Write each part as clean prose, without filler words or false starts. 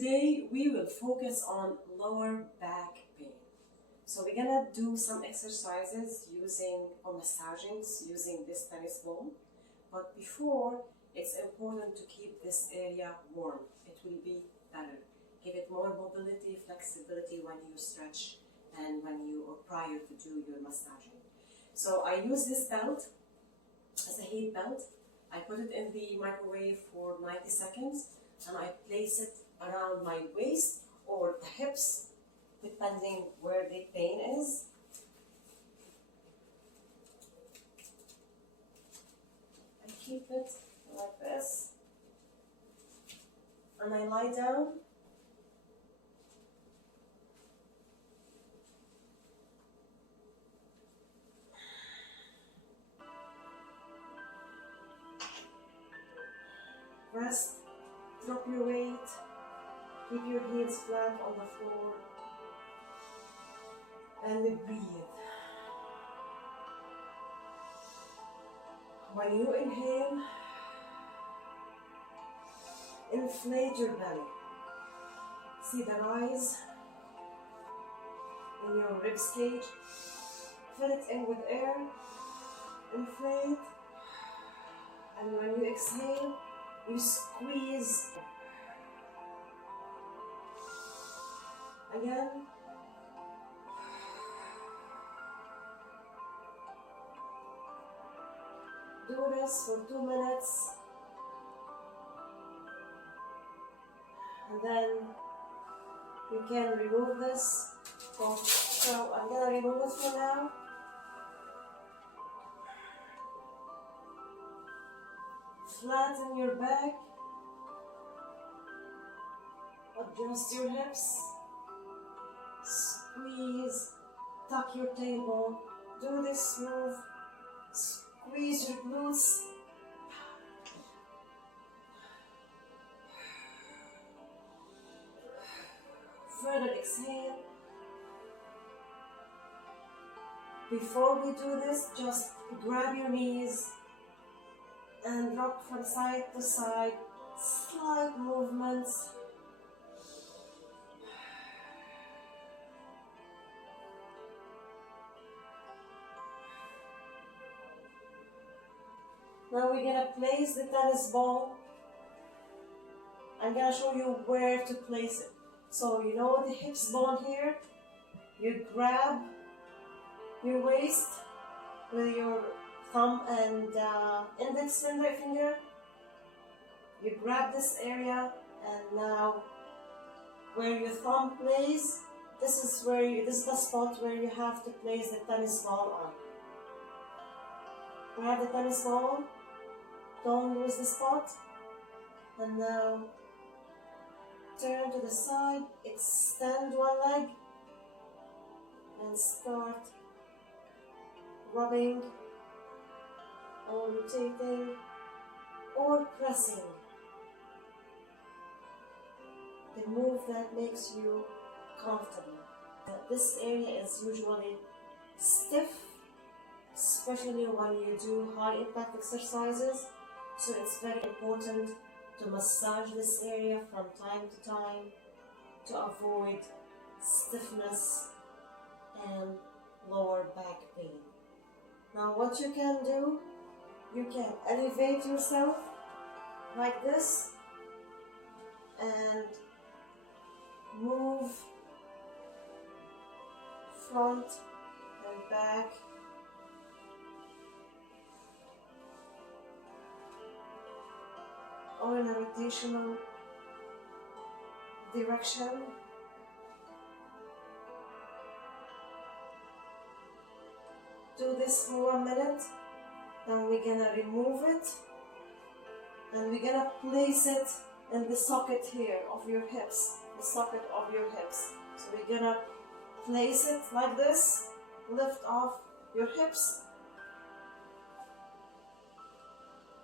Today we will focus on lower back pain. So we're gonna do some exercises or massagings using this tennis ball. But before, it's important to keep this area warm. It will be better. Give it more mobility, flexibility when you stretch and prior to do your massaging. So I use this belt as a heat belt. I put it in the microwave for 90 seconds and I place it around my waist or the hips, depending where the pain is. I keep it like this and I lie down. Rest, drop your weight, keep your heels flat on the floor, and breathe. When you inhale, inflate your belly. See the rise in your ribs cage. Fill it in with air, inflate, and when you exhale, you squeeze. Again. Do this for 2 minutes. And then you can remove this. So I'm going to remove it for now. Flatten your back. Adjust your hips. Squeeze. Tuck your tailbone. Do this move. Squeeze your glutes. Further exhale. Before we do this, just grab your knees and rock from side to side, slight movements. Now we're gonna place the tennis ball. I'm gonna show you where to place it. So you know the hips bone here? You grab your waist with your thumb and index finger. You grab this area, and now where your thumb plays, this is the spot where you have to place the tennis ball on. Grab the tennis ball, don't lose the spot, and now turn to the side, extend one leg, and start rubbing or rotating or pressing. The move that makes you comfortable. This area is usually stiff, especially when you do high impact exercises, so it's very important to massage this area from time to time to avoid stiffness and lower back pain. Now what you can do, you can elevate yourself like this and move front and back. Or in a rotational direction. Do this for 1 minute, then we're gonna remove it and we're gonna place it in the socket here of your hips, the socket of your hips. So we're gonna place it like this, lift off your hips,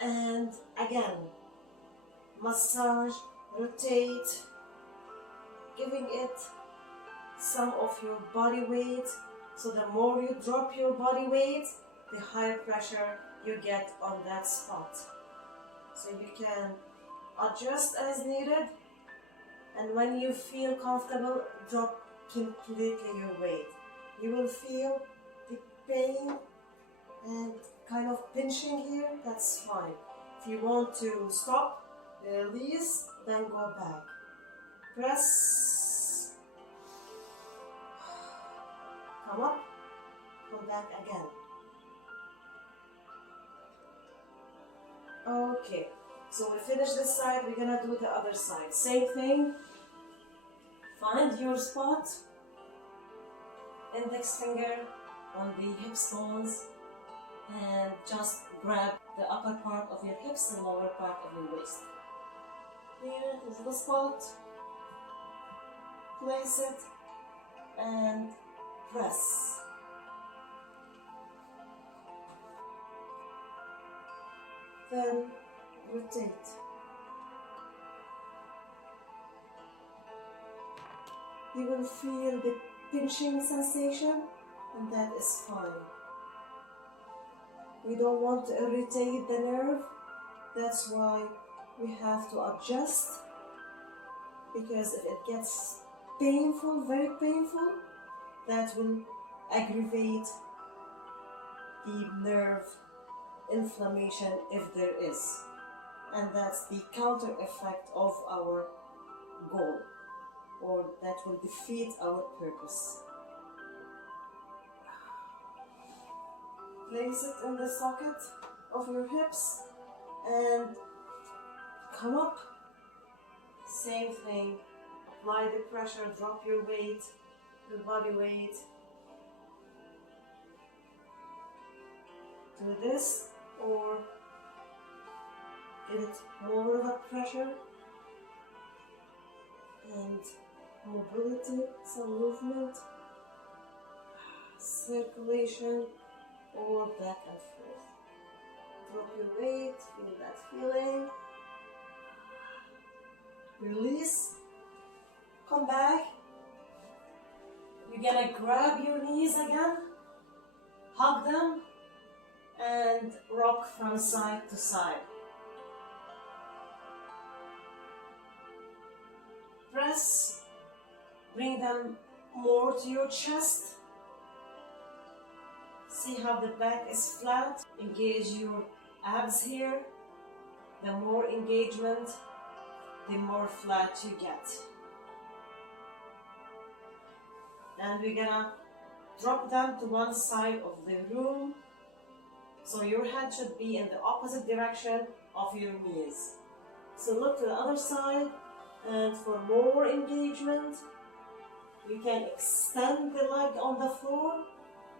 and again, massage, rotate, giving it some of your body weight. So the more you drop your body weight, the higher pressure you get on that spot. So you can adjust as needed And when you feel comfortable, drop completely your weight. You will feel the pain and kind of pinching here, that's fine. If you want to stop, release, then go back. Press, come up, come back again. Okay, so we finish this side, we're gonna do the other side. Same thing, find your spot, index finger on the hips bones, and just grab the upper part of your hips and lower part of your waist. Here is the spot, place it and press. Then rotate. You will feel the pinching sensation, and that is fine. We don't want to irritate the nerve, that's why we have to adjust, because if it gets painful, very painful, that will aggravate the nerve inflammation if there is, and that's the counter effect of our goal, or that will defeat our purpose. Place it in the socket of your hips and come up. Same thing, apply the pressure, drop your weight, your body weight. Do this, or give it more of a pressure and mobility, some movement, circulation, or back and forth. Drop your weight, feel that feeling. Release, come back. You're gonna grab your knees again, hug them, and rock from side to side. Press, bring them more to your chest. See how the back is flat. Engage your abs here. The more engagement, the more flat you get. And we're gonna drop them to one side of the room. So your head should be in the opposite direction of your knees. So look to the other side, and for more engagement, you can extend the leg on the floor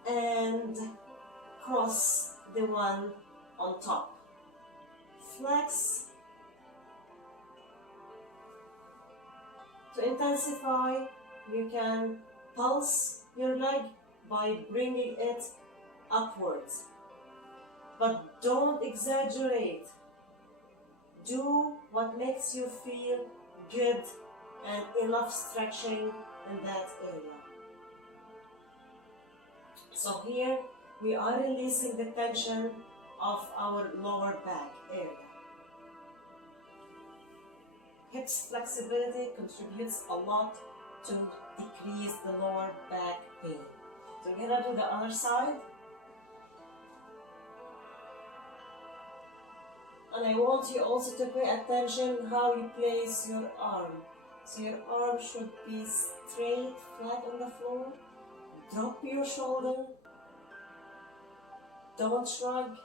and cross the one on top. Flex. To intensify, you can pulse your leg by bringing it upwards. But don't exaggerate. Do what makes you feel good and enough stretching in that area. So here we are releasing the tension of our lower back area. Hips flexibility contributes a lot to decrease the lower back pain. So we're gonna do the other side. And I want you also to pay attention how you place your arm. So your arm should be straight, flat on the floor. Drop your shoulder. Don't shrug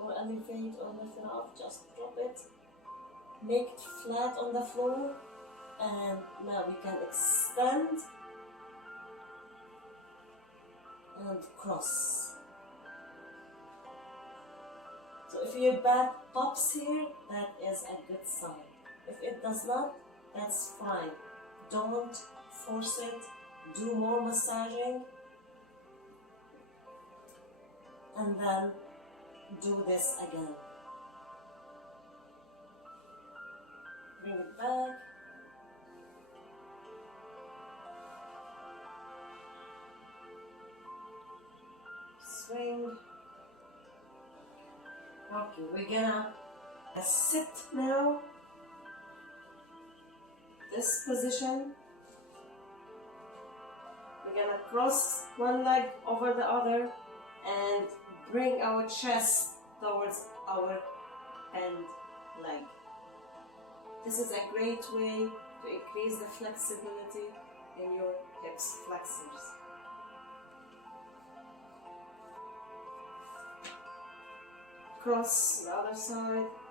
or elevate or lift it up, just drop it. Make it flat on the floor. And now we can extend and cross. So if your back pops here, that is a good sign. If it does not, that's fine. Don't force it. Do more massaging. And then do this again. Bring it back. Swing. Okay, we're gonna sit now. this position. We're gonna cross one leg over the other and bring our chest towards our bent leg. This is a great way to increase the flexibility in your hips flexors. Cross the other side.